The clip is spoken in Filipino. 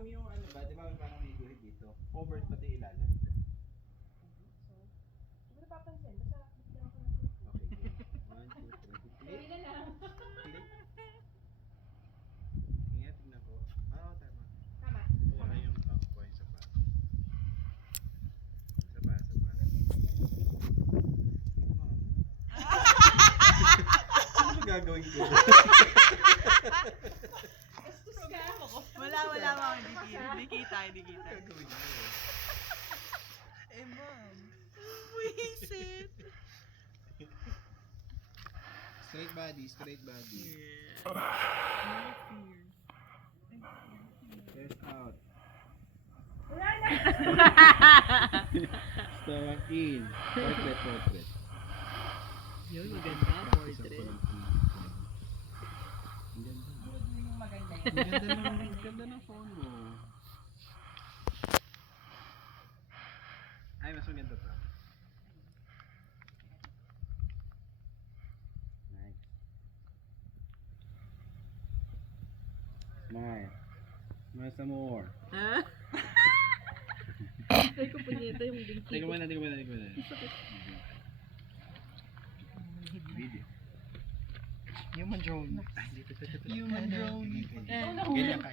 Ma'am, yung ano ba, di ba parang may guhit dito? Covered pati ilalim. Siguro papansin, basta bigyan ako ng click. Okay, game. 1, 2, 3. Click. Kaya lang. Click. Tingnan, tignan ko. Oo, tama. Tama. Wala yung kuha yung sapa. Sapa. Ano ba gagawin ko? Gastos ka. Wala, ma'am. Hindi kita. Gagawin mo eh. Eh, ma'am. Wisit. Straight body. Yeah. Chest out. Wala na. Stomach in. Portrait. Yun, maganda. Portrait. Ang ganda. Yung maganda yun. Ang ganda ng phone mo. Ay, mas maganda to. Nice. Smile. Smile some more. Ha? Ay, ko punyeta yung binti Teka ko. muna. Video. Human drone. Ay, dito. Human drone. Ganyan ka.